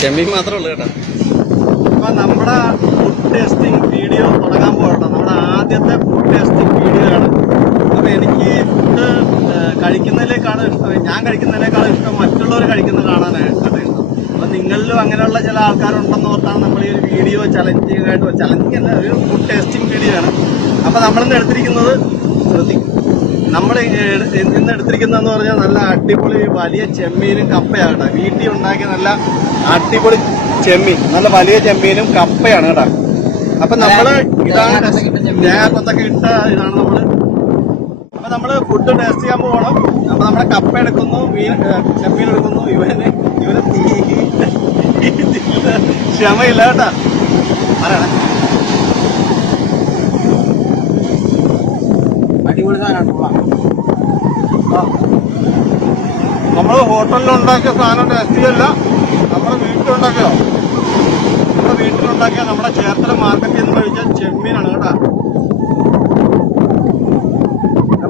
ചെമ്മീൻ മാത്രമേ ഉള്ളൂ കേട്ടോ. അപ്പൊ നമ്മുടെ ഫുഡ് ടേസ്റ്റിംഗ് വീഡിയോ തുടങ്ങാൻ പോകട്ടോ. നമ്മുടെ ആദ്യത്തെ ഫുഡ് ടേസ്റ്റിംഗ് വീഡിയോ ആണ്. അപ്പൊ എനിക്ക് ഫുഡ് കഴിക്കുന്നതിലേക്കാണ് ഇഷ്ടം, ഞാൻ കഴിക്കുന്നതിനേക്കാളും ഇഷ്ടം മറ്റുള്ളവർ കഴിക്കുന്നത് കാണാനായിട്ട് ഇഷ്ടം. അപ്പൊ നിങ്ങളിലും അങ്ങനെയുള്ള ചില ആൾക്കാരുണ്ടെന്ന് ഓർത്താണ് നമ്മൾ ഈ ഒരു വീഡിയോ ചലഞ്ചിങ് അല്ല, ഒരു ഫുഡ് ടേസ്റ്റിംഗ് വീഡിയോ ആണ്. അപ്പൊ നമ്മളിന്ന് എടുത്തിരിക്കുന്നത് ശ്രദ്ധിക്കും, നമ്മൾ ഇന്ന് എടുത്തിരിക്കുന്നതെന്ന് പറഞ്ഞാൽ നല്ല അടിപൊളി വലിയ ചെമ്മീനും കപ്പയാണ്. വീട്ടിൽ ഉണ്ടാക്കിയ നല്ല അടിപൊളി ചെമ്മീൻ, നല്ല വലിയ ചെമ്മീനും കപ്പയാണ് കേട്ടോ. അപ്പൊ നമ്മള് ഇതാണ് തേങ്ങക്കൊത്തൊക്കെ ഇട്ട ഇതാണ് നമ്മള്. അപ്പൊ നമ്മള് ഫുഡ് ടേസ്റ്റ് ചെയ്യാൻ പോകണം. അപ്പൊ നമ്മളെ കപ്പ എടുക്കുന്നു, ചെമ്മീൻ എടുക്കുന്നു. ഇവന് ക്ഷമയില്ല കേട്ടാ. പറയണേ, അടിപൊളി സാധനമാണ്. നമ്മള് ഹോട്ടലിലുണ്ടാക്കിയ സാധനം ടേസ്റ്റ് ചെയ്യല്ല, നമ്മുടെ വീട്ടിലുണ്ടാക്കിയോ. നമ്മുടെ വീട്ടിലുണ്ടാക്കിയ നമ്മുടെ ചേർത്തല മാർക്കറ്റിൽ നിന്ന് കഴിച്ച ചെമ്മീനാണ് കേട്ടാ.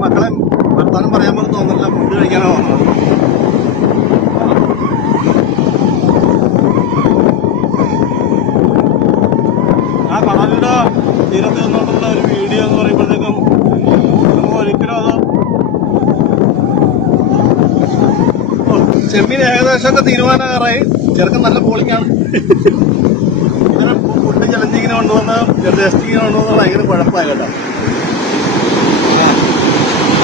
മക്കളെ വർത്താനം പറയാൻ പോലും തോന്നില്ല, ഫുഡ് കഴിക്കാനോ തോന്നുന്നത്. ആ കടലിന്റെ തീരത്ത് നിന്നുകൊണ്ടുള്ള ഒരു വീഡിയോ എന്ന് പറയുമ്പോഴത്തേക്കും ഒരിക്കലും അത് ചെമ്മീൻ ഏകദേശമൊക്കെ തീരുമാനമാറായി. ചെറുക്കൻ നല്ല പോളിങ്ങാണ്. ഇങ്ങനെ ഫുഡ് ചലഞ്ചിങ്ങിന് കൊണ്ടുവന്ന് ടേസ്റ്റിങ്ങിന് കൊണ്ടുവന്ന് ഭയങ്കര കുഴപ്പമായി കേട്ടോ.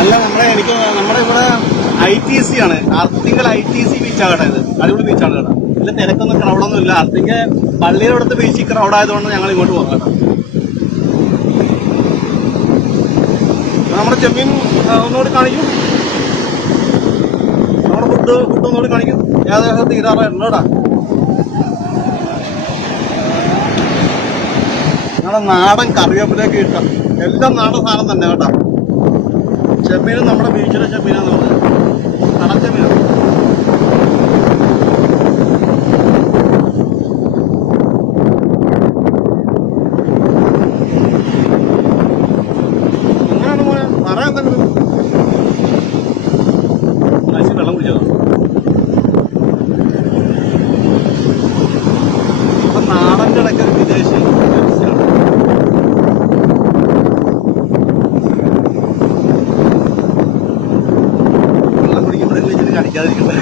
അല്ല, നമ്മുടെ ഇവിടെ ITC ആണ്, ആർത്തിങ്കൽ ITC ബീച്ചാണ് കേട്ടോ. ഇത് അടിപൊളി ബീച്ചാണ് കേട്ടോ. ഇല്ല തിരക്കൊന്നും ക്രൗഡൊന്നും ഇല്ല. ആർത്തിങ്കൽ പള്ളിയുടെ അടുത്ത് ബീച്ചിൽ ക്രൗഡായതുകൊണ്ട് ഞങ്ങൾ ഇങ്ങോട്ട് പോകാം കേട്ടോ. നമ്മുടെ ചെമ്മീൻ ഒന്നുകൂടി കാണിക്കും, നമ്മുടെ ഫുഡ് ഒന്നുകൂടി കാണിക്കും. ഏകദേശം തീരാറായിരുന്നു കേട്ടാ. നമ്മുടെ നാടൻ കറിവേപ്പിലേക്ക് ഇട്ട എല്ലാം നാടൻ സാധനം തന്നെ കേട്ടോ. ചെമ്മീനും നമ്മുടെ ബീച്ചിലെ ചെമ്മീനാന്ന് പറഞ്ഞത് കടച്ചെമ്മീനാണ്. എങ്ങനെയാണ് മോനെ പറയാൻ തന്നെ വെള്ളം കുടിച്ചതാണ്. അപ്പൊ നാടൻ്റെ ഇടയ്ക്ക് ഒരു വിദേശി വെള്ളം കുടിക്കുമ്പോഴേക്കും വെച്ചിട്ട് കടിക്കാതിരിക്കട്ടെ,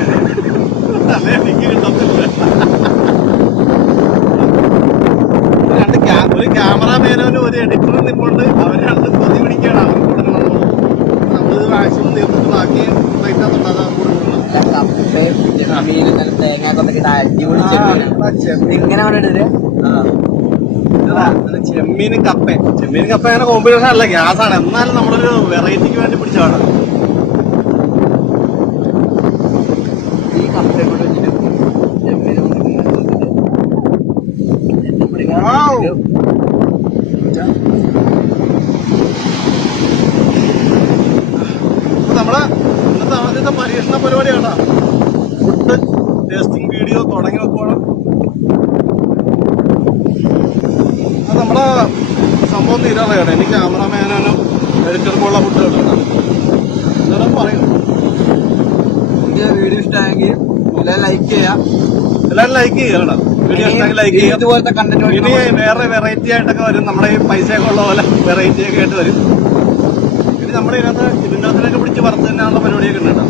അല്ലേ എനിക്ക് കിട്ടത്തില്ല. ഒരു ക്യാമറാമാനും ഒരു എഡിറ്ററും നിൽപ്പുണ്ട്. അവർ രണ്ട് പൊതി പിടിക്കുകയാണ്, അവർക്ക് കൊടുക്കണം. നമ്മൾ മാക്സിമം തീർത്തിട്ട് ബാക്കി ഫ്ലൈറ്റിനകത്തുണ്ടാകാൻ കൊടുക്കണം. ചെമ്മീനും കപ്പ അങ്ങനെ കോമ്പിനേഷൻ അല്ല, ഗ്യാസാണ്. എന്നാലും നമ്മളൊരു വെറൈറ്റിക്ക് വേണ്ടി പിടിച്ചതാണ്. ഈ കപ്പയെ കൊണ്ട് വെച്ചിട്ട് നമ്മളെ ഇന്നത്തെ ആദ്യത്തെ പരീക്ഷണ പരിപാടി കേട്ടാ. ഫുഡ് ടേസ്റ്റിംഗ് വീഡിയോ തുടങ്ങി വെക്കുവാണ്. അത് നമ്മളെ സംഭവം തീരാതെ കേട്ടോ. എനിക്ക് ക്യാമറാമാനും എഡിറ്റർക്കുള്ള ഫുഡ് കേട്ടോ. എന്നാലും പറയുന്നു, എനിക്ക് വീഡിയോ ഇഷ്ടമായെങ്കിൽ എല്ലാവരും ലൈക്ക് ചെയ്യാം. എല്ലാവരും ലൈക്ക് ചെയ്യണം. വീഡിയോ ഇഷ്ടമെങ്കിൽ ലൈക്ക് ചെയ്യാം. ഇതുപോലത്തെ കണ്ടന്റ് ഇനി വേറെ വെറൈറ്റി ആയിട്ടൊക്കെ വരും. നമ്മുടെ ഈ പൈസയൊക്കെ ഉള്ള പോലെ വെറൈറ്റി ഒക്കെ ആയിട്ട് വരും. ഇനി നമ്മുടെ ഇതിൻ്റെ അകത്തിനൊക്കെ പിടിച്ച് വറുത്ത് തന്നെയുള്ള പരിപാടിയൊക്കെ ഉണ്ട് കേട്ടോ.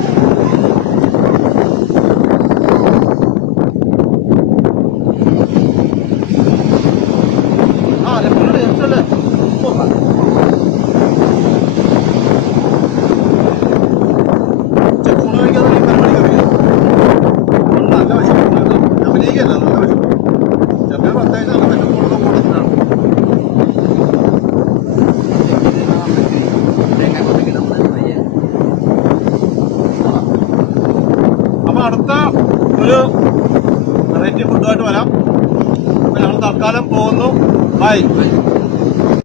അപ്പൊ അടുത്ത ഒരു വെറൈറ്റി ഫുഡുമായിട്ട് വരാം. അപ്പൊ ഞങ്ങൾ തൽക്കാലം പോകുന്നു. ബൈ.